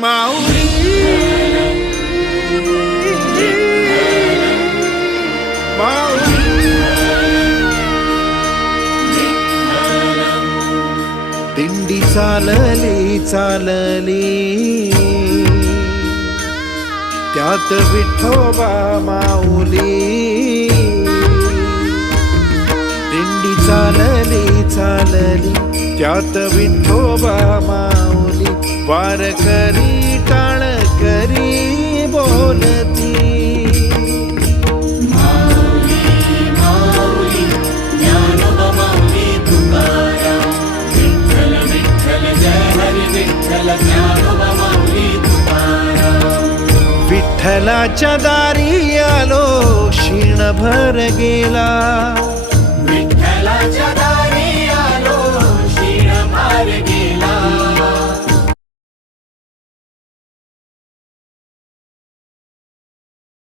माऊली दिंडी चालली चालली त्यात विठोबा माऊली दिंडी चालली चालली त्यात विठोबा माऊली वारकरी टाळ करी बोलती विठ्ठलाच्या दारी आलो क्षीणभर गेला